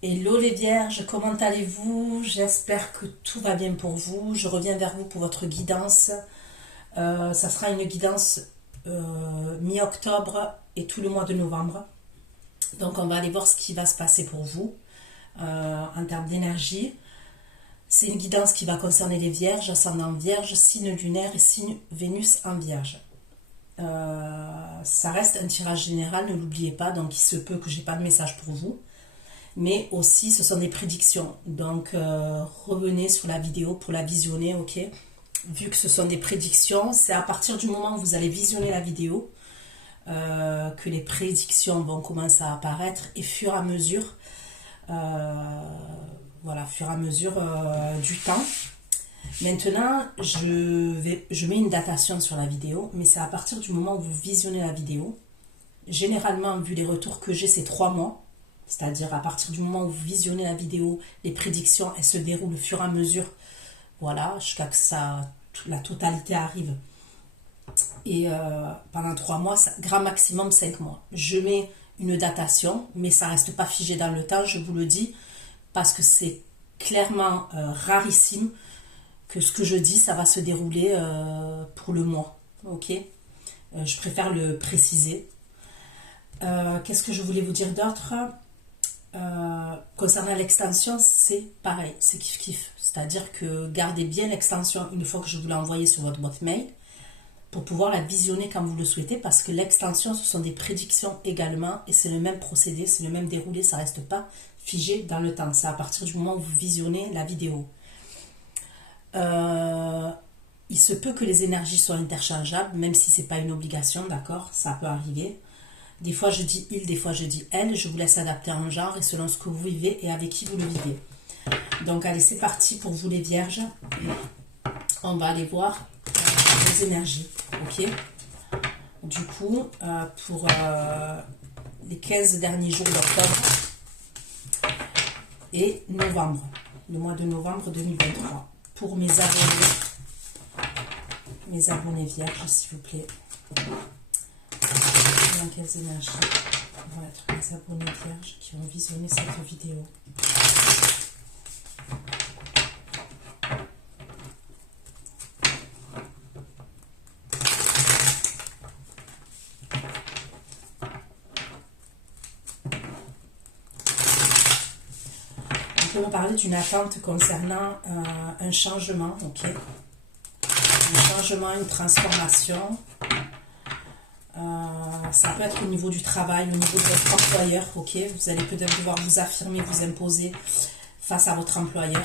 Hello les vierges, comment allez-vous? J'espère que tout va bien pour vous. Je reviens vers vous pour votre guidance. Ça sera une guidance mi-octobre et tout le mois de novembre. Donc on va aller voir ce qui va se passer pour vous en termes d'énergie. C'est une guidance qui va concerner les vierges, ascendant vierge, signe lunaire et signe Vénus en vierge. Ça reste un tirage général, ne l'oubliez pas, donc il se peut que j'ai pas de message pour vous. Mais aussi ce sont des prédictions. Donc revenez sur la vidéo pour la visionner, ok? Vu que ce sont des prédictions, c'est à partir du moment où vous allez visionner la vidéo que les prédictions vont commencer à apparaître et fur et à mesure, voilà, fur et à mesure du temps. Maintenant, je mets une datation sur la vidéo, mais c'est à partir du moment où vous visionnez la vidéo. Généralement, vu les retours que j'ai, c'est 3 mois. C'est-à-dire à partir du moment où vous visionnez la vidéo, les prédictions, elles se déroulent au fur et à mesure. Voilà, jusqu'à que la totalité arrive. Et pendant 3 mois, grand maximum 5 mois. Je mets une datation, mais ça ne reste pas figé dans le temps, je vous le dis, parce que c'est clairement rarissime que ce que je dis, ça va se dérouler pour le mois. Ok, je préfère le préciser. Qu'est-ce que je voulais vous dire d'autre? Concernant l'extension, c'est pareil, c'est kiff-kiff. C'est-à-dire que gardez bien l'extension une fois que je vous l'ai envoyée sur votre boîte mail pour pouvoir la visionner quand vous le souhaitez, parce que l'extension, ce sont des prédictions également et c'est le même procédé, c'est le même déroulé, ça ne reste pas figé dans le temps. C'est à partir du moment où vous visionnez la vidéo. Il se peut que les énergies soient interchangeables, même si ce n'est pas une obligation, d'accord? Ça peut arriver. Des fois je dis il, des fois je dis elle. Je vous laisse adapter en genre et selon ce que vous vivez et avec qui vous le vivez. Donc allez, c'est parti pour vous les vierges. On va aller voir les énergies. Ok. Du coup, pour les 15 derniers jours d'octobre et novembre. Le mois de novembre 2023. Pour mes abonnés vierges, s'il vous plaît. Dans quelles énergies vont être les abonnés vierges qui ont visionné cette vidéo. On peut me parler d'une attente concernant un changement, ok? Un changement, une transformation. Ça peut être au niveau du travail, au niveau de votre employeur, ok? Vous allez peut-être devoir vous affirmer, vous imposer face à votre employeur.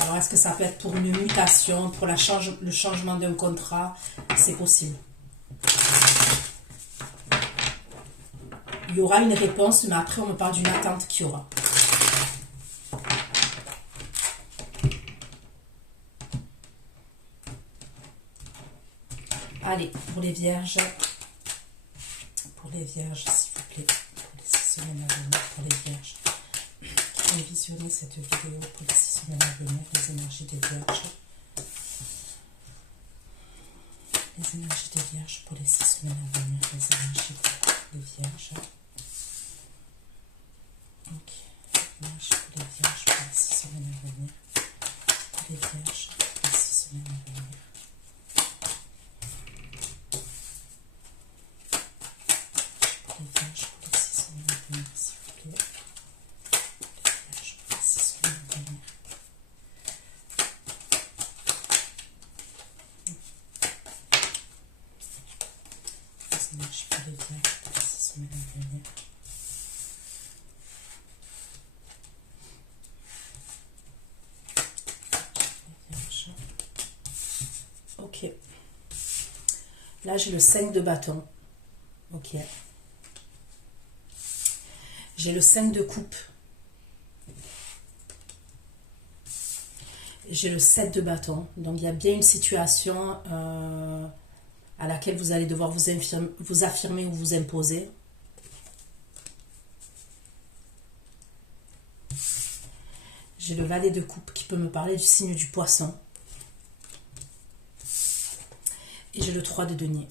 Alors, est-ce que ça peut être pour une mutation, pour le changement d'un contrat? C'est possible. Il y aura une réponse, mais après, on me parle d'une attente qu'il y aura. Allez, pour les vierges, s'il vous plaît, pour les 6 semaines à venir, pour les vierges qui ont visionné cette vidéo pour les 6 semaines à venir, les énergies des vierges. Les énergies des vierges pour les 6 semaines à venir, les énergies des vierges. Ok, les énergies pour les vierges pour les 6 semaines à venir. Pour les vierges pour les 6 semaines à venir. Les vierges pour les 6 semaines à venir, s'il vous plaît. Les vierges pour les 6 semaines à venir. Les énergies pour les vierges pour les 6 semaines à venir. Les vierges. Ok. Là, j'ai le 5 de bâton. Ok. J'ai le 5 de coupe. J'ai le 7 de bâton. Donc, il y a bien une situation à laquelle vous allez devoir vous affirmer ou vous imposer. J'ai le valet de coupe qui peut me parler du signe du poisson. Et j'ai le 3 de denier.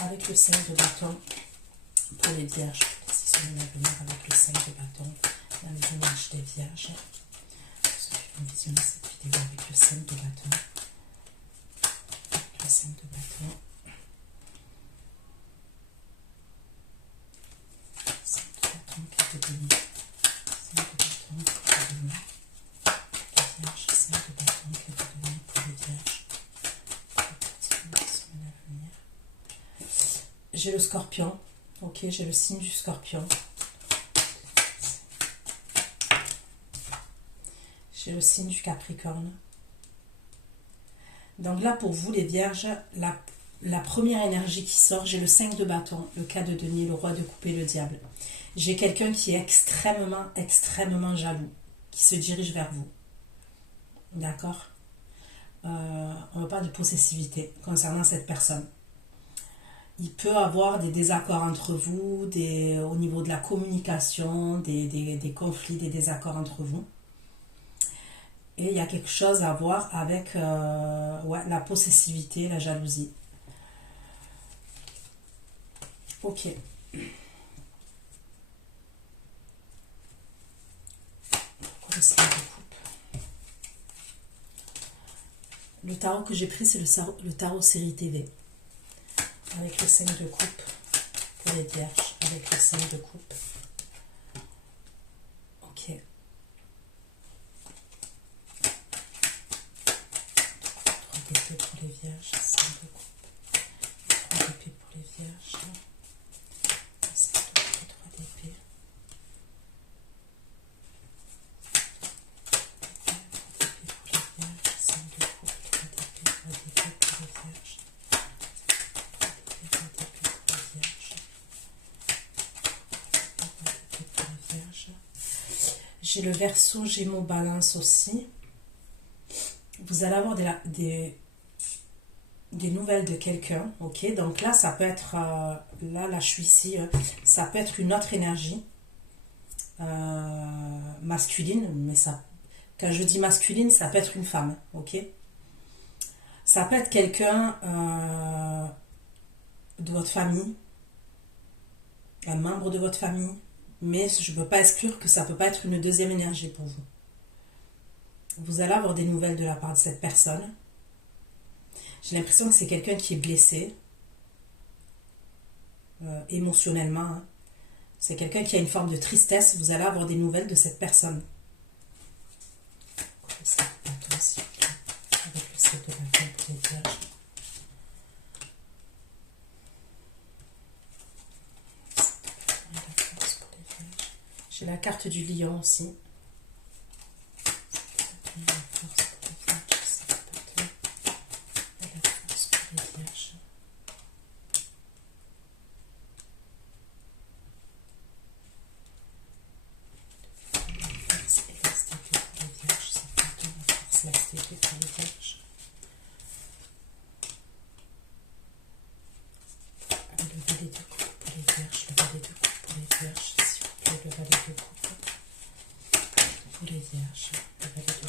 Avec le 5 de bâton pour les vierges. Précisionner l'avenir avec le 5 de bâton dans les énergies des vierges. Pour ceux qui vont visionner cette vidéo avec le 5 de bâton. Avec le 5 de bâton. 5 de bâton, 4 de denier. 5 de bâton, 4 de denier. Les vierges, 5 de bâton, 4 de denier pour les vierges. J'ai le scorpion, ok, j'ai le signe du scorpion. J'ai le signe du capricorne. Donc là, pour vous les vierges, la première énergie qui sort, j'ai le 5 de bâton, le 4 de denier, le roi de coupe et le diable. J'ai quelqu'un qui est extrêmement, extrêmement jaloux, qui se dirige vers vous. D'accord? On parle de possessivité concernant cette personne. Il peut avoir des désaccords entre vous, au niveau de la communication, des conflits, des désaccords entre vous. Et il y a quelque chose à voir avec la possessivité, la jalousie. Ok. Pourquoi le 5 de coupe? Le tarot que j'ai pris, c'est le tarot série TV. Avec le 5 de coupe pour les vierges, avec le 5 de coupe. Ok. 3 d'épée pour les vierges, 5 de coupe. 3 d'épée pour les vierges. 5 de coupe, 3 d'épée. 3 d'épée pour les vierges, 5 de coupe, 3 d'épée, 3 d'épée pour les vierges. J'ai le Verseau, Gémeaux, Balance aussi. Vous allez avoir des nouvelles de quelqu'un, ok? Donc là, ça peut être, là je suis ici, ça peut être une autre énergie masculine, mais ça, quand je dis masculine, ça peut être une femme, ok? Ça peut être quelqu'un de votre famille, un membre de votre famille, mais je ne peux pas exclure que ça ne peut pas être une deuxième énergie pour vous. Vous allez avoir des nouvelles de la part de cette personne. J'ai l'impression que c'est quelqu'un qui est blessé émotionnellement. Hein. C'est quelqu'un qui a une forme de tristesse. Vous allez avoir des nouvelles de cette personne. Avec le 7 de bâton pour les vierges. J'ai la carte du lion aussi. La force pour les vierges, et la force pour les vierges. La force et la stabilité pour les vierges, c'est plutôt la force et la stabilité pour les vierges. Le valet de coupe pour les vierges, le valet de coupe pour les vierges, s'il vous plaît, le valet de coupe pour les vierges, le valet de coupe.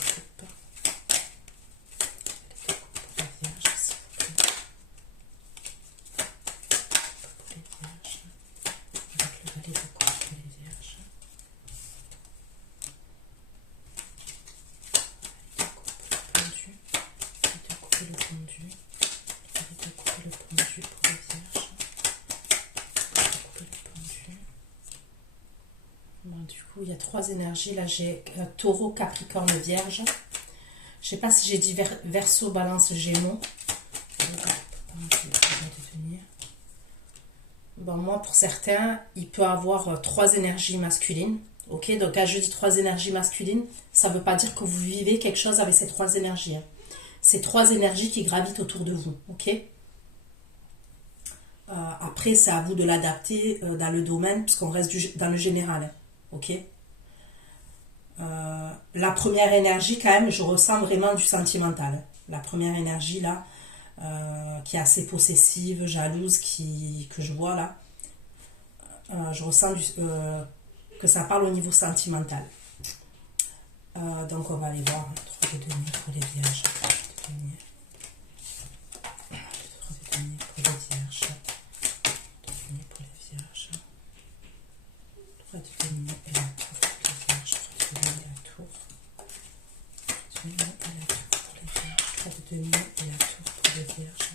Il y a 3 énergies. Là, j'ai Taureau, Capricorne, Vierge. Je ne sais pas si j'ai dit Verseau, Balance, Gémeaux. Bon, moi, pour certains, il peut avoir 3 énergies masculines. Ok, donc quand je dis 3 énergies masculines, ça ne veut pas dire que vous vivez quelque chose avec ces 3 énergies. Hein. C'est 3 énergies qui gravitent autour de vous. Ok. Après, c'est à vous de l'adapter dans le domaine, puisqu'on reste dans le général. Hein. Ok. La première énergie, quand même, je ressens vraiment du sentimental. La première énergie, là, qui est assez possessive, jalouse, que je vois là. Je ressens que ça parle au niveau sentimental. Donc on va aller voir 3 de denier pour les vierges. 3 de denier pour les vierges. 3 de denier pour les vierges. 3 de denier et la tour pour les vierges. 3 de denier et la tour. 3 de denier et la tour pour les vierges. 3 de denier et la tour pour les vierges.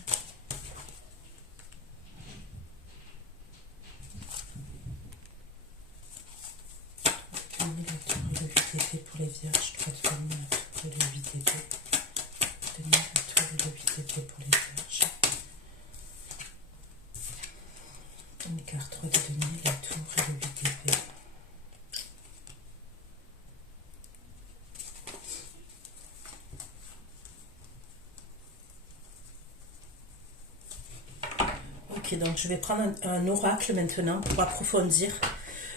Pour les vierges, 3 de denier, la tour et le 8 d'épée. Denier, la tour et le 8 d'épée pour les vierges. On écarte 3 de denier, la tour et le 8 d'épée. Ok, donc je vais prendre un oracle maintenant pour approfondir.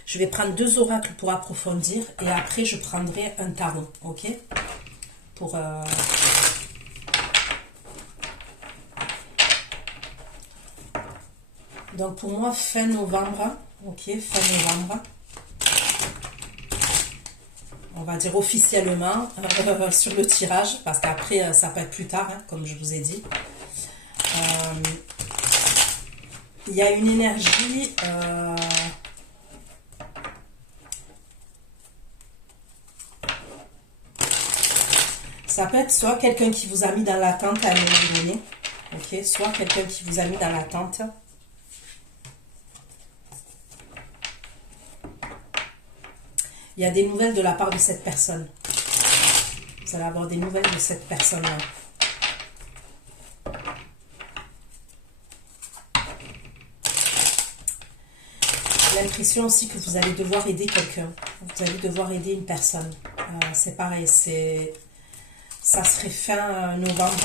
Je vais prendre 2 oracles pour approfondir et après je prendrai un tarot, ok? Pour donc pour moi fin novembre, ok, fin novembre. On va dire officiellement sur le tirage parce qu'après ça peut être plus tard, hein, comme je vous ai dit. Il y a une énergie. Ça peut être soit quelqu'un qui vous a mis dans l'attente à un moment donné, ok, soit quelqu'un qui vous a mis dans l'attente. Il y a des nouvelles de la part de cette personne. Vous allez avoir des nouvelles de cette personne-là. J'ai l'impression aussi que vous allez devoir aider quelqu'un. Vous allez devoir aider une personne. C'est pareil, ça serait fin novembre.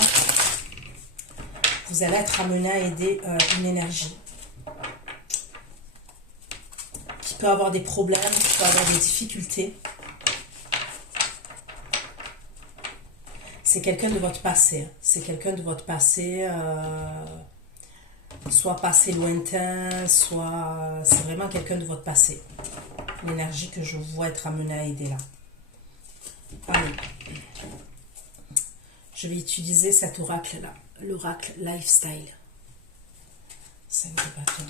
Vous allez être amené à aider une énergie qui peut avoir des problèmes, qui peut avoir des difficultés. C'est quelqu'un de votre passé. C'est quelqu'un de votre passé, soit passé lointain, soit c'est vraiment quelqu'un de votre passé. L'énergie que je vois être amenée à aider là. Allez. Je vais utiliser cet oracle-là, l'oracle Lifestyle. 5 de bâton.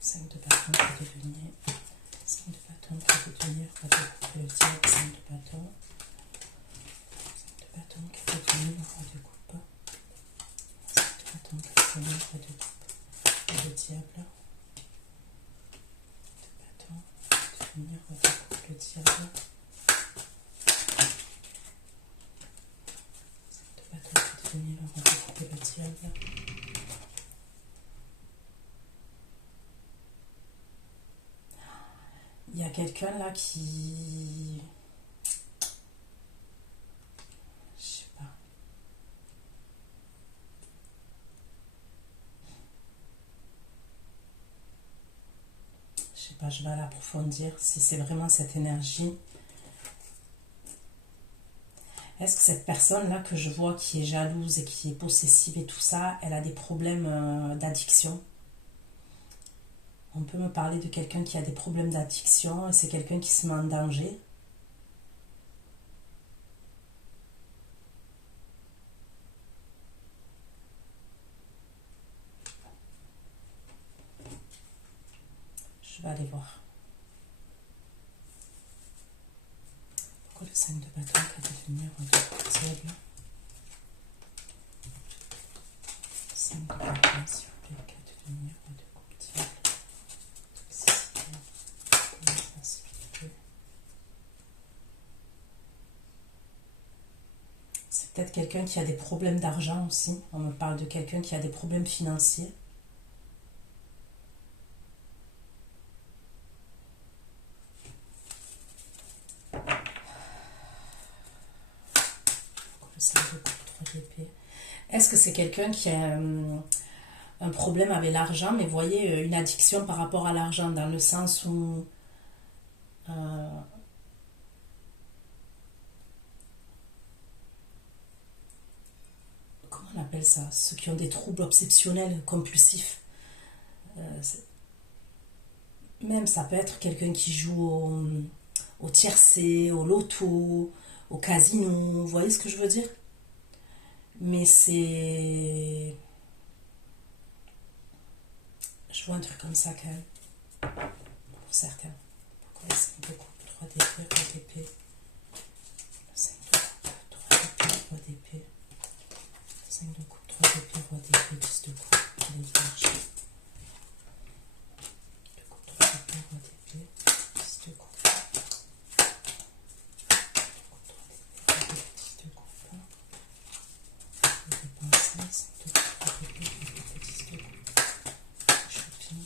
5 de bâton pour devenir. 5 de bâton pour devenir. Pas de le diable, 5 de bâton. 5 de bâton qui peut devenir le roi de coupe. 5 de bâton qui peut devenir le roi de coupe. Et le diable. 5 de bâton qui peut devenir le roi de coupe. Le diable. Le diable. Il y a quelqu'un là qui... Je sais pas. Je sais pas, je vais l'approfondir si c'est vraiment cette énergie. Est-ce que cette personne-là que je vois qui est jalouse et qui est possessive et tout ça, elle a des problèmes d'addiction? On peut me parler de quelqu'un qui a des problèmes d'addiction et c'est quelqu'un qui se met en danger. Je vais aller voir. Pourquoi le 5 de bâton qui va devenir un diable? 5 de bâton, s'il vous plaît, qui va devenir un diable. C'est peut-être quelqu'un qui a des problèmes d'argent aussi. On me parle de quelqu'un qui a des problèmes financiers. Est-ce que c'est quelqu'un qui a un problème avec l'argent, mais voyez, une addiction par rapport à l'argent, dans le sens où comment on appelle ça? Ceux qui ont des troubles obsessionnels compulsifs. Même ça peut être quelqu'un qui joue au tiercé, au loto, au casino, vous voyez ce que je veux dire? Mais c'est... Je vois un truc comme ça quand même, pour certains. Pourquoi les 5 de coupe, 3 d'épée, roi d'épée. 5 de coupe, 3 d'épée, roi d'épée. 5 de coupe, 3 d'épée, roi d'épée, 10 de coupe, les vierges. De coupe, 3 d'épée, roi d'épée, 10 de coupe. 10 de coupe. Les pensées, 5 de coupe, 3 d'épée, roi d'épée, 10 de coupe. Shopping.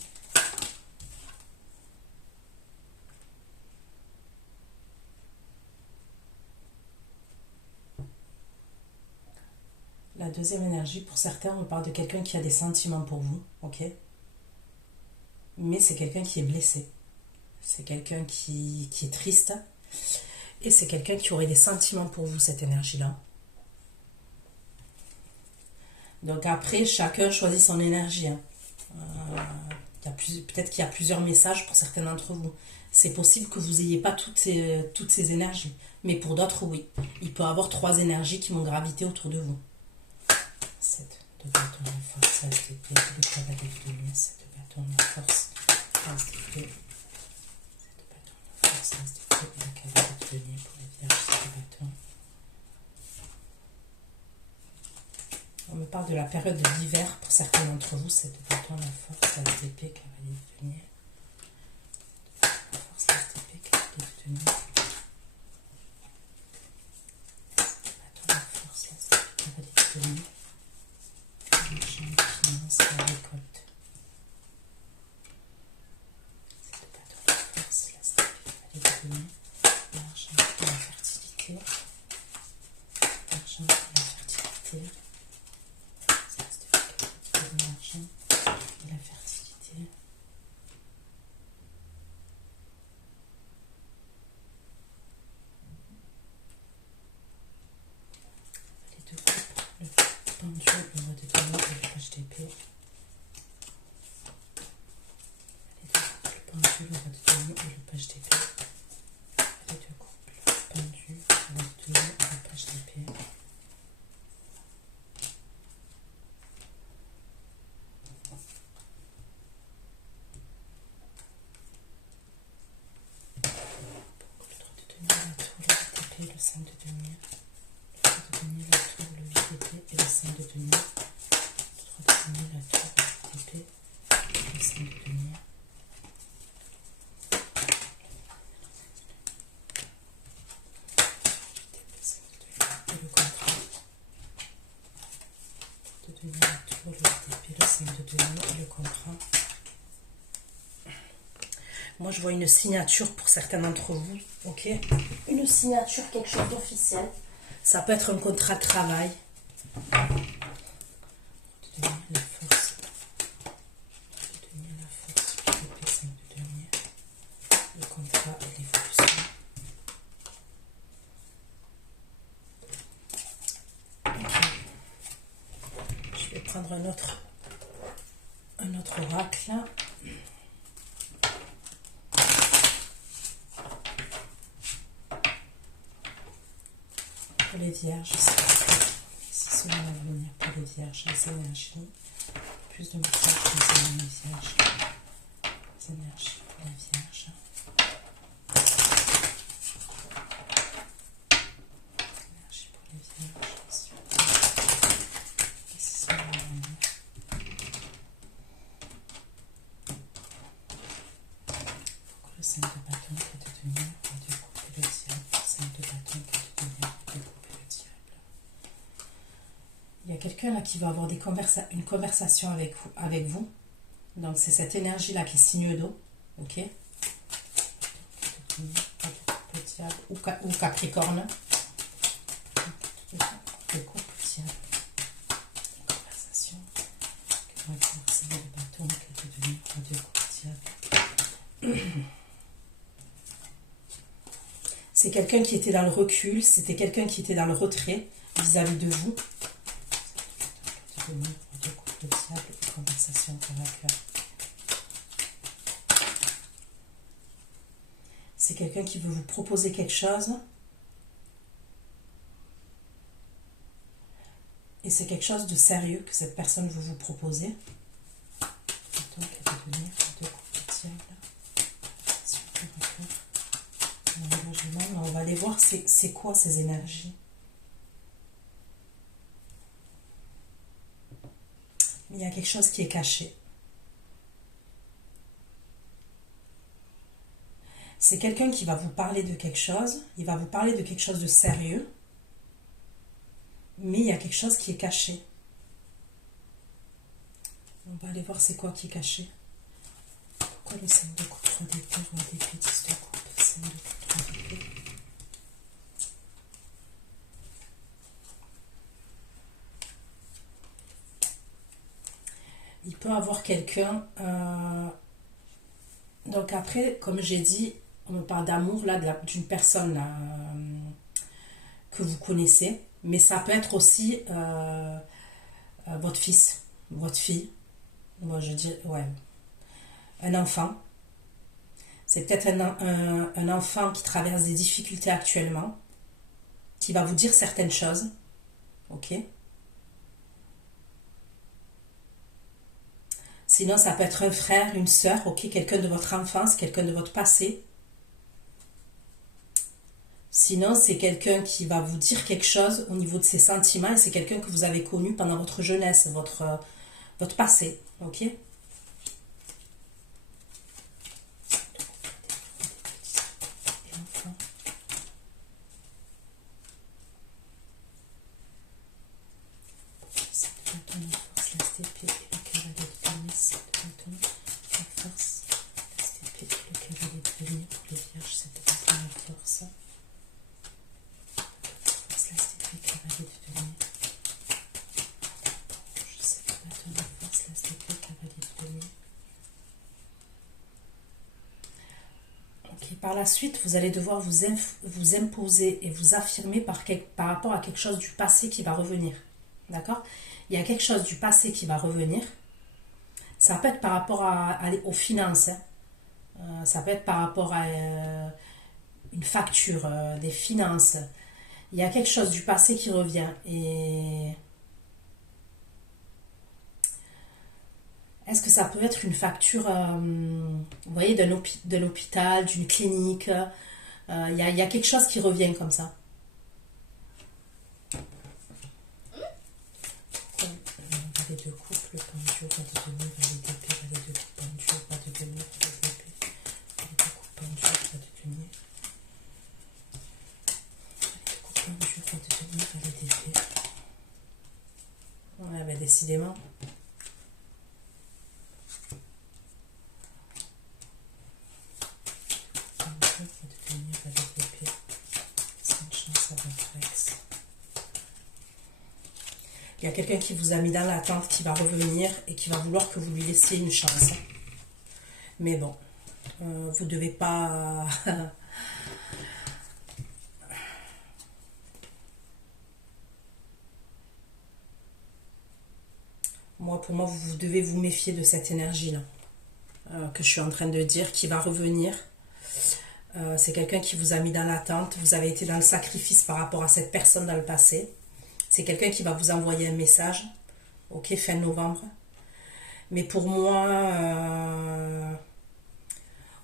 La deuxième énergie, pour certains, on parle de quelqu'un qui a des sentiments pour vous, ok? Mais c'est quelqu'un qui est blessé. C'est quelqu'un qui est triste. Et c'est quelqu'un qui aurait des sentiments pour vous, cette énergie-là. Donc après, chacun choisit son énergie. Hein. Peut-être qu'il y a plusieurs messages pour certains d'entre vous. C'est possible que vous n'ayez pas toutes ces énergies. Mais pour d'autres, oui. Il peut y avoir 3 énergies qui vont graviter autour de vous. 7 de bâton de force, 16 d'épée, le cavalier de lumière, 7 de bâton de force, 15 d'épée, 7 de bâton de force, 16 d'épée, et le cavalier de lumière pour les vierges, 7 de bâton. On me parle de la période d'hiver pour certains d'entre vous, 7 de bâton de force, 16 d'épée, cavalier de lumière, force, 16 d'épée, cavalier de lumière, 7 de bâton de force, 16 d'épée, cavalier de lumière. Finance, la récolte. C'est de bâton de force, la stabilité, de donner l'argent pour la fertilité. L'argent pour la fertilité. C'est la stabilité, de l'argent et la fertilité. Les 2 coupes, le pendule, le mode de donner et le page d'épée. Le pendule, le roi de denier et le page d'épée. Les 2 couples, le pendule, le roi de denier et le page d'épée. Le 3 de denier, la tour, le 8 d'épée, le 5 de denier. Le 3 de denier, la tour, le 8 d'épée et le 5 de denier. Le 3 de denier, la tour, le 8 d'épée et le 5 de denier. Moi, je vois une signature pour certains d'entre vous, ok? Une signature, quelque chose d'officiel. Ça peut être un contrat de travail. La force. La force, le 5 de denier. Le contrat et l'évolution. Ok. Je vais prendre un autre oracle. Pour les vierges, si cela va venir pour les vierges, les énergies, plus de messages pour les vierges, les énergies pour les vierges. Énergie pour les vierges, et si cela va venir. Pour le 5 de bâton qui est de tenir, et de couper le diable, 5 de bâton qui est de tenir, et de couper le diable. Il y a quelqu'un là qui va avoir une conversation avec vous. Donc c'est cette énergie-là qui est signe d'eau. Ok? Le diable ou Capricorne. Le couple diable. Une conversation. Qui va converser le bâton qui est devenu le couple diable. C'est quelqu'un qui était dans le recul. C'était quelqu'un qui était dans le retrait vis-à-vis de vous. De couple diable et conversation avec C'est quelqu'un qui veut vous proposer quelque chose. Et c'est quelque chose de sérieux que cette personne veut vous proposer. Donc, elle va donner deux coups de diable. On va aller voir c'est quoi ces énergies. Il y a quelque chose qui est caché. C'est quelqu'un qui va vous parler de quelque chose. Il va vous parler de quelque chose de sérieux. Mais il y a quelque chose qui est caché. On va aller voir c'est quoi qui est caché. Pourquoi le 5 de coupe, 3 d'épée, roi d'épée, 10 de coupe, 5 de coupe, 3 d'épée. Il peut avoir quelqu'un... Donc après, comme j'ai dit, on me parle d'amour là, d'une personne là, que vous connaissez. Mais ça peut être aussi votre fils, votre fille. Moi je dis, ouais. Un enfant. C'est peut-être un enfant qui traverse des difficultés actuellement, qui va vous dire certaines choses. Ok? Sinon, ça peut être un frère, une sœur, ok? Quelqu'un de votre enfance, quelqu'un de votre passé. Sinon, c'est quelqu'un qui va vous dire quelque chose au niveau de ses sentiments et c'est quelqu'un que vous avez connu pendant votre jeunesse, votre passé, ok? Par la suite, vous allez devoir vous imposer et vous affirmer par rapport à quelque chose du passé qui va revenir. D'accord? Il y a quelque chose du passé qui va revenir. Ça peut être par rapport aux finances. Hein. Ça peut être par rapport à une facture, des finances. Il y a quelque chose du passé qui revient. Et est-ce que ça peut être une facture, vous voyez, de l'hôpital, d'une clinique? Il y a quelque chose qui revient comme ça. Valet de coupe, le pendu, roi de denier, valet d'épée, valet de coupe, pendu, roi de denier, roi d'épée, valet de coupe, pendu, roi de denier, valet de coupe, pendu, roi de denier, valet d'épée. Ouais, ben décidément. Il y a quelqu'un qui vous a mis dans l'attente, qui va revenir et qui va vouloir que vous lui laissiez une chance. Mais bon, vous ne devez pas... Pour moi, vous devez vous méfier de cette énergie-là que je suis en train de dire, qui va revenir. C'est quelqu'un qui vous a mis dans l'attente. Vous avez été dans le sacrifice par rapport à cette personne dans le passé. C'est quelqu'un qui va vous envoyer un message, ok, fin novembre. Mais pour moi,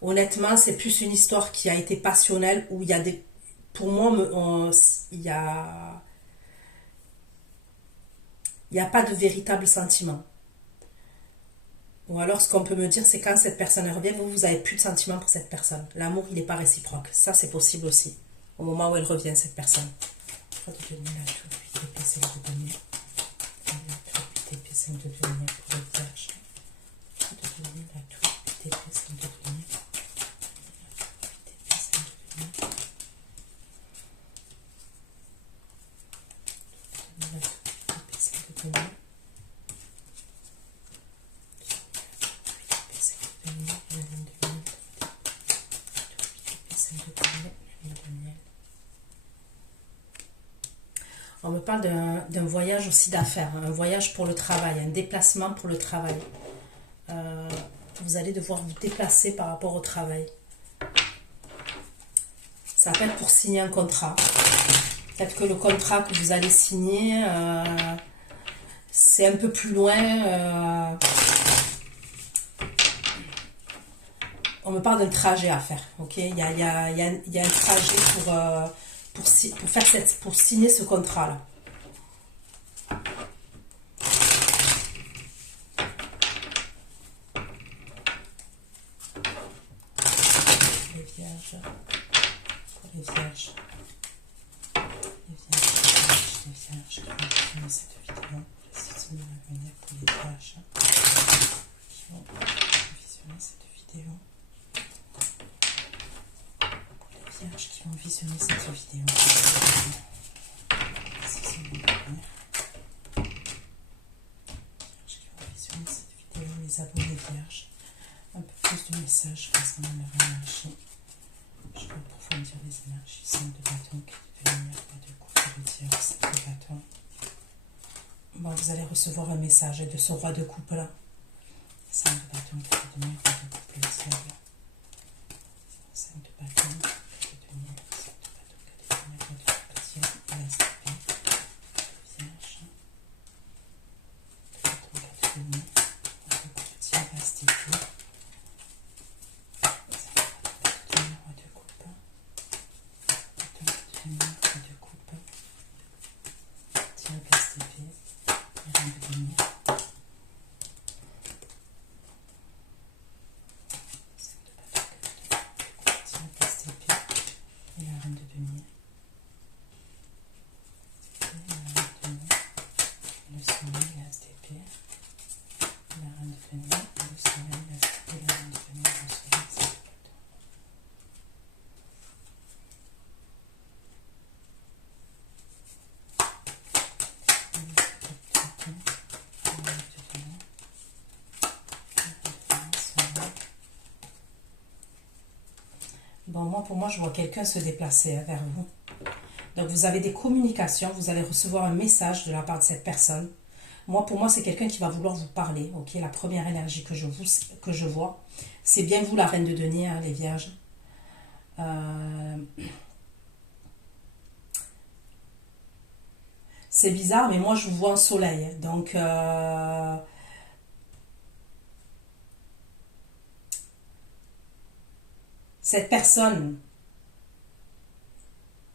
honnêtement, c'est plus une histoire qui a été passionnelle, où il y a des... Pour moi, il n'y a pas de véritable sentiment. Ou alors, ce qu'on peut me dire, c'est quand cette personne revient, vous n'avez plus de sentiment pour cette personne. L'amour, il n'est pas réciproque. Ça, c'est possible aussi, au moment où elle revient, cette personne. Pour devenir la tour, 8 épées, 5 de denier. La tour, 8 épées, 5 de denier pour le vierge. Pour devenir la tour, 8 épées, 5 de denier. La tour, 8 épées, 5 de denier. La tour, 8 épées, 5 de denier. On me parle d'un voyage aussi d'affaires, un voyage pour le travail, un déplacement pour le travail. Vous allez devoir vous déplacer par rapport au travail. Ça peut être pour signer un contrat. Peut-être que le contrat que vous allez signer, c'est un peu plus loin. On me parle d'un trajet à faire. Ok, il y a un trajet pour signer ce contrat-là. Les vierges. Pour les vierges. Les vierges qui vont visionner cette vidéo. Les 6 semaines à venir pour les vierges qui vont visionner cette vidéo. Pour les vierges qui vont visionner cette vidéo. Les 6 semaines à venir. Les vierges qui vont visionner cette vidéo. Les abonnés vierges. Un peu plus de messages concernant leur énergie. Je vais approfondir les énergies. 5 de bâton, qui est de lumière, pas de coupe de tir, 5 de bâton. Bon, vous allez recevoir un message de ce roi de coupe là. 5 de bâton, qui est de lumière, pas de coupe de diable. 5 de bâton, qui est de lumière, 5 de bâton, qui est de lumière, pas de coupe de diable. Et la STP. Vierge. De bâton, qui est de lumière, pas de coupe de diable, la STP. Bon, pour moi, je vois quelqu'un se déplacer vers vous. Donc, vous avez des communications, vous allez recevoir un message de la part de cette personne. Pour moi, c'est quelqu'un qui va vouloir vous parler. Ok, la première énergie que je vois, c'est bien vous, la reine de denier, hein, les vierges. C'est bizarre, mais moi, je vous vois un soleil. Donc, cette personne,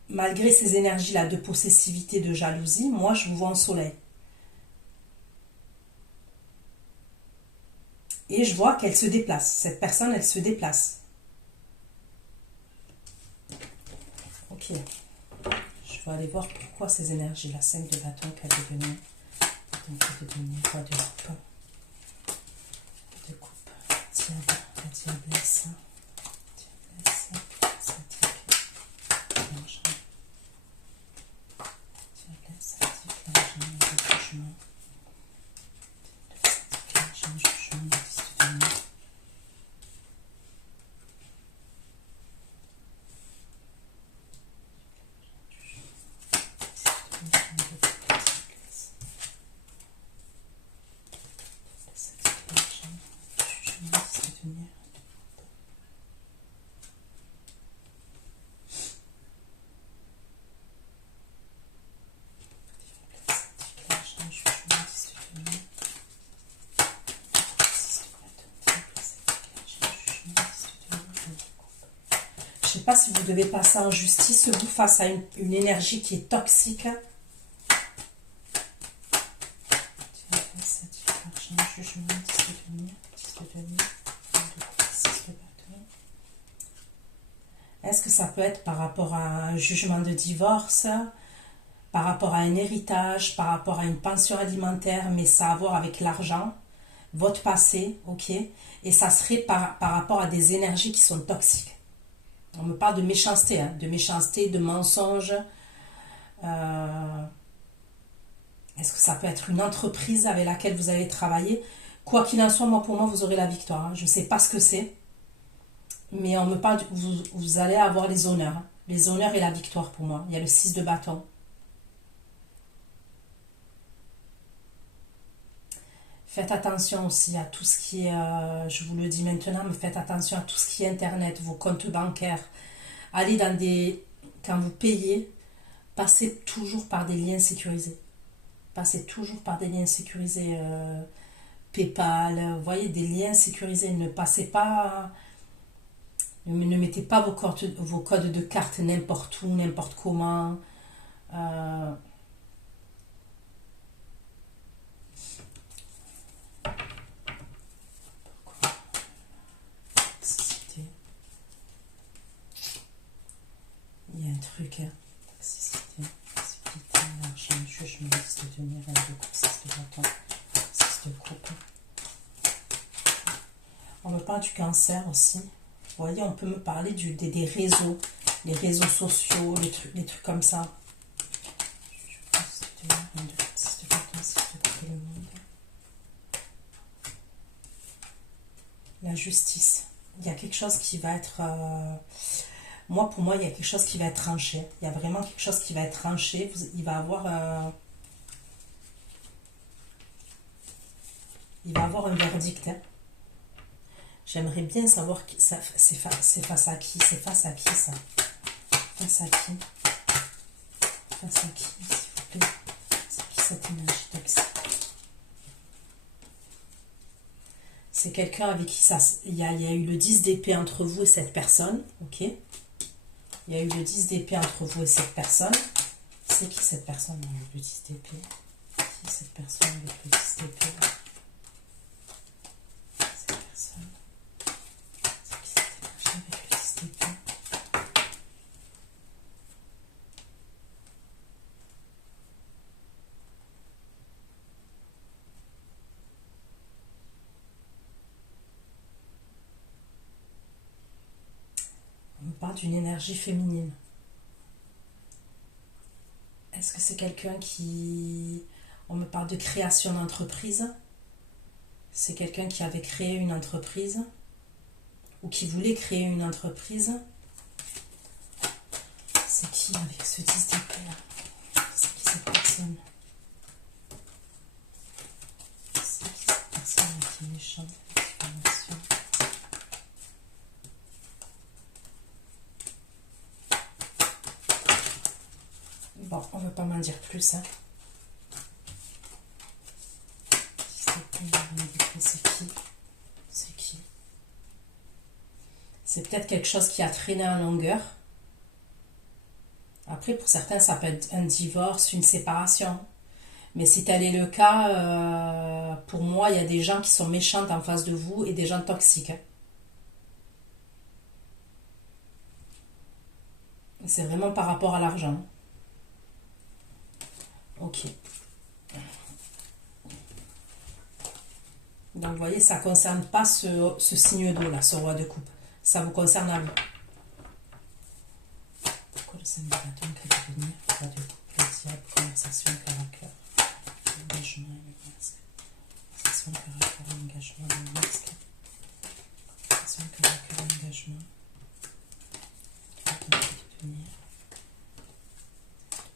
malgré ces énergies-là de possessivité, de jalousie, moi, je vous vois en soleil. Et je vois qu'elle se déplace. Cette personne, elle se déplace. Ok. Je vais aller voir pourquoi ces énergies-là. 5 de bâton, 4 de denier. Donc, 4 de denier, 3 de coupe. De coupe. Diable, la diablesse. Diablesse. Je ne sais pas si vous devez passer en justice, vous, face à une énergie qui est toxique. Est-ce que ça peut être par rapport à un jugement de divorce, par rapport à un héritage, par rapport à une pension alimentaire, mais ça a à voir avec l'argent, votre passé, ok? Et ça serait par rapport à des énergies qui sont toxiques. On me parle de méchanceté, hein, de mensonge. Est-ce que ça peut être une entreprise avec laquelle vous allez travailler? Quoi qu'il en soit, pour moi, vous aurez la victoire. Hein. Je ne sais pas ce que c'est. Mais on me parle, vous allez avoir les honneurs. Hein. Les honneurs et la victoire pour moi. Il y a le 6 de bâton. Faites attention aussi à tout ce qui est, je vous le dis maintenant, mais faites attention à tout ce qui est Internet, vos comptes bancaires, allez dans des... Quand vous payez, passez toujours par des liens sécurisés. Passez toujours par des liens sécurisés. PayPal, vous voyez, des liens sécurisés. Ne passez pas... Ne mettez pas vos codes de carte n'importe où, n'importe comment. Euh, Il y a un truc, hein. Toxicité, possibilité, l'argent, jugement, liste de tenir, de grossesse de bâton, grossesse de couple. On me parle du cancer aussi. Vous voyez, on peut me parler des réseaux, les réseaux sociaux, les trucs comme ça. La justice. Il y a quelque chose qui va être... pour moi, il y a quelque chose qui va être tranché. Il y a vraiment quelque chose qui va être tranché. Il va avoir... il va avoir un verdict. Hein. J'aimerais bien savoir c'est face à qui. C'est face à qui ça? Face à qui? Face à qui, s'il vous plaît? C'est qui cette énergie toxique? C'est quelqu'un avec qui il y a eu le 10 d'épée entre vous et cette personne. Ok? Il y a eu le 10 d'épée entre vous et cette personne. C'est qui cette personne avec le 10 d'épée? Qui est cette personne avec le 10 d'épée? On parle d'une énergie féminine. Est-ce que c'est quelqu'un qui... On me parle de création d'entreprise. C'est quelqu'un qui avait créé une entreprise ou qui voulait créer une entreprise. C'est qui avec ce 10 d'épée là? C'est qui cette personne? C'est qui cette personne qui est méchante? Bon, on ne veut pas m'en dire plus. Hein. C'est qui? C'est qui? C'est peut-être quelque chose qui a traîné en longueur. Après, pour certains, ça peut être un divorce, une séparation. Mais si tel est le cas, pour moi, il y a des gens qui sont méchants en face de vous et des gens toxiques. Hein. C'est vraiment par rapport à l'argent. Ok. Donc, vous voyez, ça ne concerne pas ce signe d'eau, là, ce roi de coupe. Ça vous concerne à vous. Pourquoi le 5 de bâton qui est devenu roi de coupe, le diable, conversation, cœur à cœur, engagement et le masque. Conversation, cœur à cœur, engagement et le masque. Conversation, cœur à cœur, engagement. Bâton qui est devenu.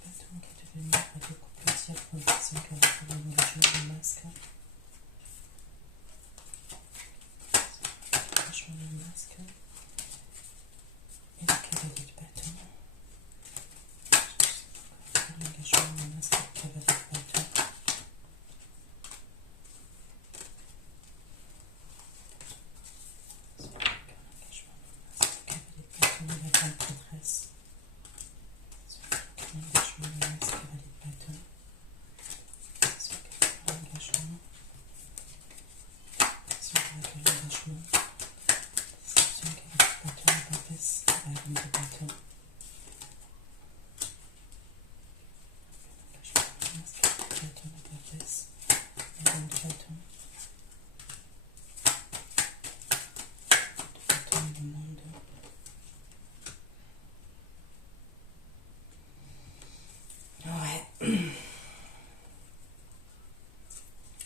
Bâton qui est devenu roi de coupe, le diable, conversation, cœur à cœur, engagement et le masque. Le masque et le cavalier de bâton. L'engagement, le masque et le cavalier de bâton. L'engagement, le masque, le cavalier de bâton et la grande prêtresse. L'engagement, le masque, le cavalier de bâton. L'engagement. L'engagement.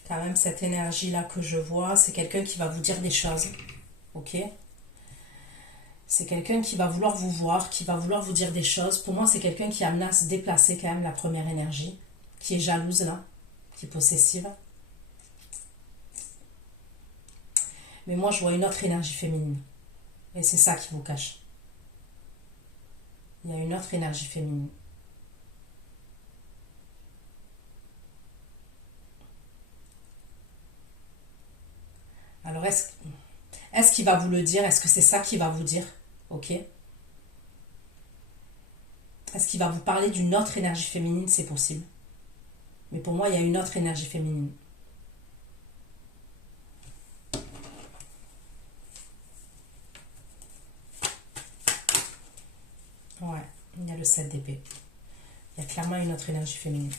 Quand même, cette énergie-là que je vois, c'est quelqu'un qui va vous dire des choses. Ok? C'est quelqu'un qui va vouloir vous voir, qui va vouloir vous dire des choses. Pour moi, c'est quelqu'un qui a amené à se déplacer quand même la première énergie, qui est jalouse là, qui est possessive. Mais moi, je vois une autre énergie féminine. Et c'est ça qui vous cache. Il y a une autre énergie féminine. Alors, est-ce qu'il va vous le dire? Est-ce que c'est ça qu'il va vous dire? Ok. Est-ce qu'il va vous parler d'une autre énergie féminine? C'est possible. Mais pour moi, il y a une autre énergie féminine. Ouais, il y a le 7 d'épée. Il y a clairement une autre énergie féminine.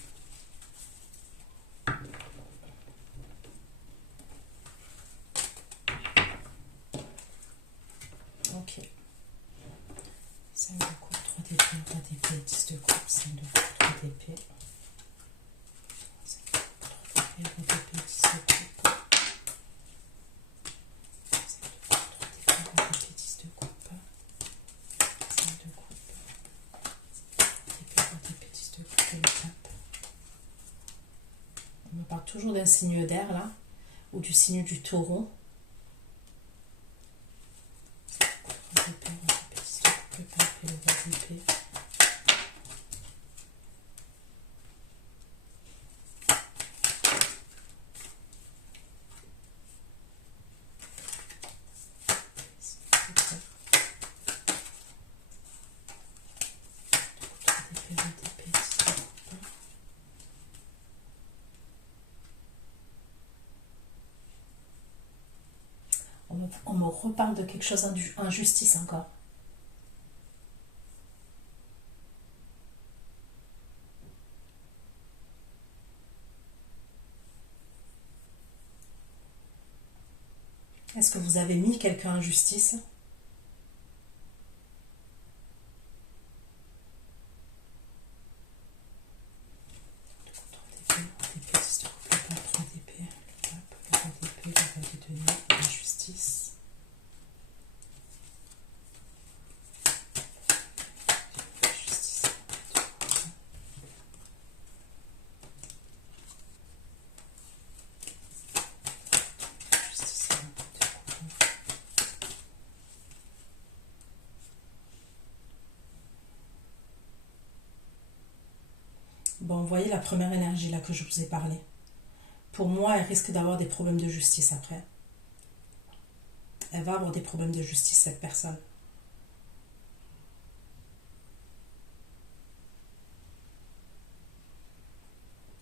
Ok. 5 de coupe, 3 d'épée, 3 d'épée, 10 de coupe, 5 de coupe, 3 d'épée. 5 de coupe, 3 d'épée, 3 d'épée, 10 de coupe. 5 de coupe, 3 d'épée, 3 d'épée, 10 de coupe. 5 de coupe, 3 d'épée, 10 de coupe et le pape. On me parle toujours d'un signe d'air là, ou du signe du taureau. On me reparle de quelque chose d'injustice encore. Est-ce que vous avez mis quelqu'un en justice? Bon, vous voyez la première énergie là que je vous ai parlé. Pour moi, elle risque d'avoir des problèmes de justice après. Elle va avoir des problèmes de justice, cette personne.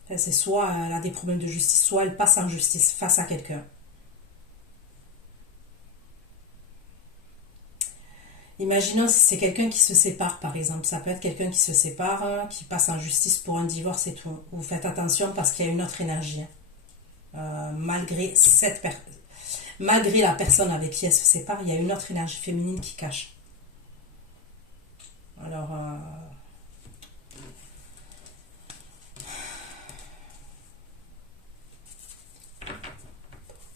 C'est soit elle a des problèmes de justice, soit elle passe en justice face à quelqu'un. Imaginons si c'est quelqu'un qui se sépare, par exemple. Ça peut être quelqu'un qui se sépare, qui passe en justice pour un divorce et tout. Vous faites attention parce qu'il y a une autre énergie. Malgré la personne avec qui elle se sépare, il y a une autre énergie féminine qui cache. Alors,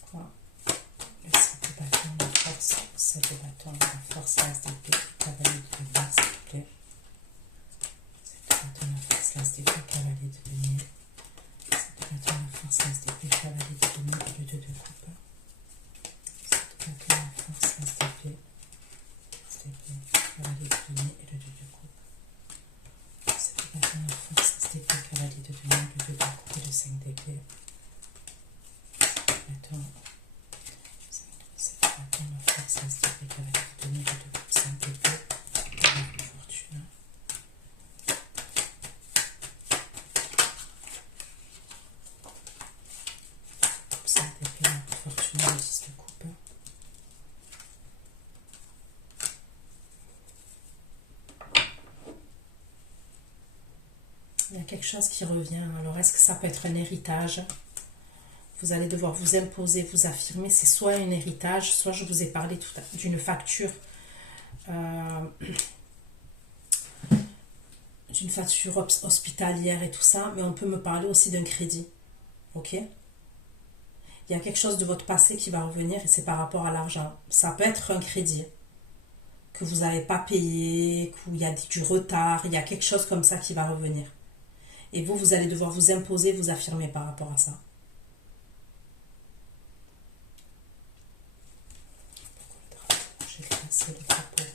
pourquoi le 7 de bâton, la force, 7 de bâton, la force, l'as d'épée, cavalier de lumière, s'il vous plaît. 7 de bâton, la force, l'as d'épée, cavalier de lumière. 7 de bâton, la force, l'as d'épée, cavalier de lumière et le 2 de coupe. 7 de bâton, la force, l'as d'épée, cavalier de lumière et le 2 de coupe. 7 de bâton, la force, l'as d'épée, cavalier de lumière, le 2 de coupe et le 5 d'épée. Bâton. 7 de bâton, la force, l'as d'épée, cavalier de lumière, le 2 de coupe, 5 d'épée. La fortune. Fortune, le 10 de coupe. Il y a quelque chose qui revient. Alors, est-ce que ça peut être un héritage? Vous allez devoir vous imposer, vous affirmer. C'est soit un héritage, soit je vous ai parlé d'une facture. D'une facture hospitalière et tout ça. Mais on peut me parler aussi d'un crédit. Ok? Il y a quelque chose de votre passé qui va revenir et c'est par rapport à l'argent. Ça peut être un crédit que vous n'avez pas payé, qu'il y a du retard, il y a quelque chose comme ça qui va revenir. Et vous, vous allez devoir vous imposer, vous affirmer par rapport à ça. Pourquoi le drapeau rouge est glacé, le drapeau rouge?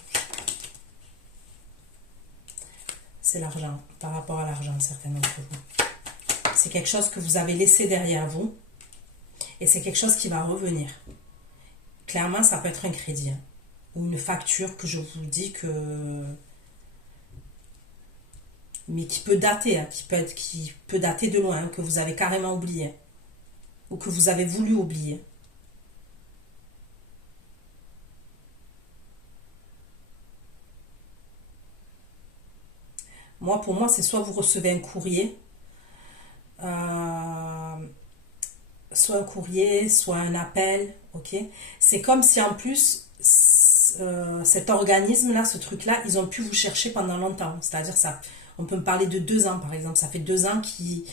c'est l'argent, par rapport à l'argent, certains d'entre vous. C'est quelque chose que vous avez laissé derrière vous et c'est quelque chose qui va revenir. Clairement, ça peut être un crédit hein, ou une facture que je vous dis que... mais qui peut dater, hein, qui peut dater de loin, hein, que vous avez carrément oublié ou que vous avez voulu oublier. Moi, pour moi, c'est soit vous recevez un courrier, soit un courrier, soit un appel, ok. C'est comme si en plus, cet organisme-là, ce truc-là, ils ont pu vous chercher pendant longtemps. C'est-à-dire ça, on peut me parler de 2 ans, par exemple. Ça fait 2 ans qu'ils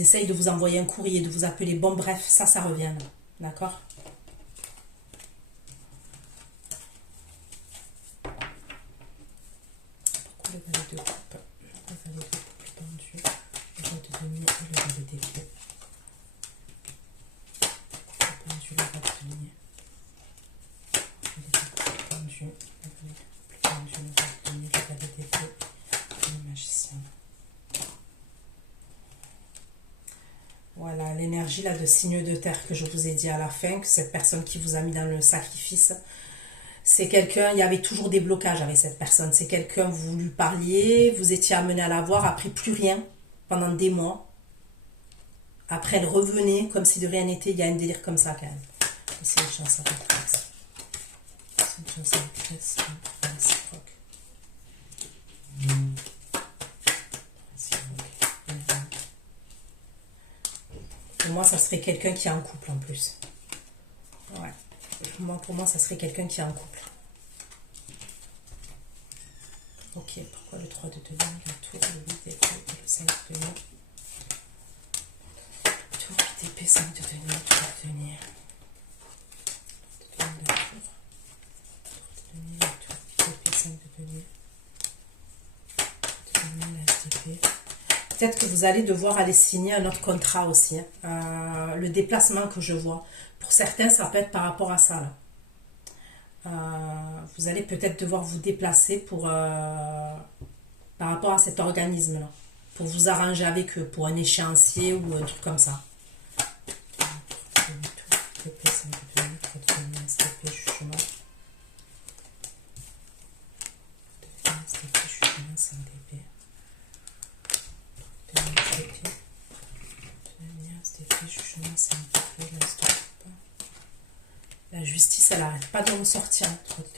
essayent de vous envoyer un courrier, de vous appeler. Bon, bref, ça revient, d'accord. Pourquoi le valet de coupe, le valet de coupe tendu, le roi de denier et le valet d'épée. Le roi de denier, le tendu, le valet de denier, le valet d'épée et le magicien. Voilà, l'énergie là de signe de terre que je vous ai dit à la fin, que cette personne qui vous a mis dans le sacrifice, c'est quelqu'un, il y avait toujours des blocages avec cette personne. C'est quelqu'un, vous lui parliez, vous étiez amené à la voir, après plus rien, pendant des mois. Après, elle revenait comme si de rien n'était. Il y a un délire comme ça quand même. C'est une chance à maîtresse. C'est une chance à maîtresse. Pour moi, ça serait quelqu'un qui est en couple en plus. Ouais. Pour moi, ça serait quelqu'un qui est en couple. Ok, pourquoi le 3 de denier, le tour, le 8 d'épée et le 5 de denier. Tour, 8 d'épée, 5 de denier, tour de denier. Tour de denier, le tour, 8 d'épée, 5 de denier. Tour de denier, l'as d'épée. Peut-être que vous allez devoir aller signer un autre contrat aussi. Hein. Le déplacement que je vois. Pour certains, ça peut être par rapport à ça. Là. Vous allez peut-être devoir vous déplacer par rapport à cet organisme-là. Pour vous arranger avec eux, pour un échéancier ou un truc comme ça. La justice, elle n'arrête pas de ressortir. Trop de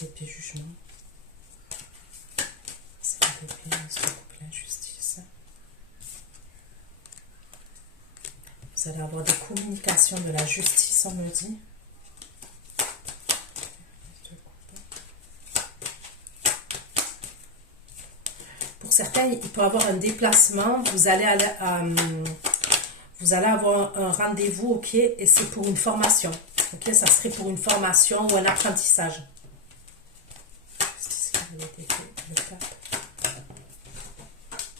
d'épée, jugement. C'est l'épée, la justice. Vous allez avoir des communications de la justice, on me dit. Pour certains, il peut y avoir un déplacement. Vous allez avoir un rendez-vous, ok, et c'est pour une formation. Ok, ça serait pour une formation ou un apprentissage.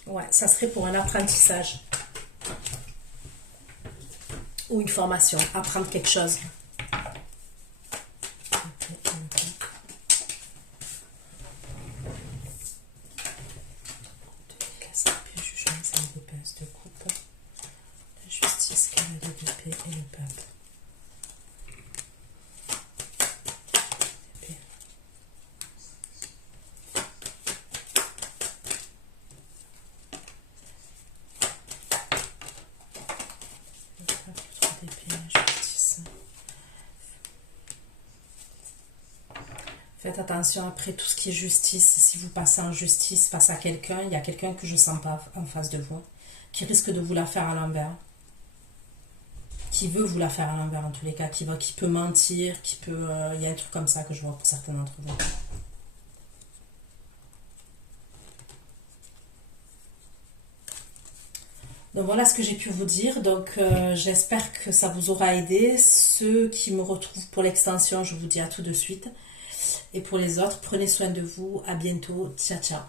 Ouais, ça serait pour un apprentissage. Ou une formation, apprendre quelque chose. La justice, cavalier d'épée et le pape. Faites attention après tout ce qui est justice. Si vous passez en justice face à quelqu'un, il y a quelqu'un que je ne sens pas en face de vous, qui risque de vous la faire à l'envers. Qui veut vous la faire à l'envers en tous les cas, qui peut mentir, il y a un truc comme ça que je vois pour certains d'entre vous. Donc voilà ce que j'ai pu vous dire. Donc j'espère que ça vous aura aidé. Ceux qui me retrouvent pour l'extension, je vous dis à tout de suite. Et pour les autres, prenez soin de vous. À bientôt. Ciao, ciao.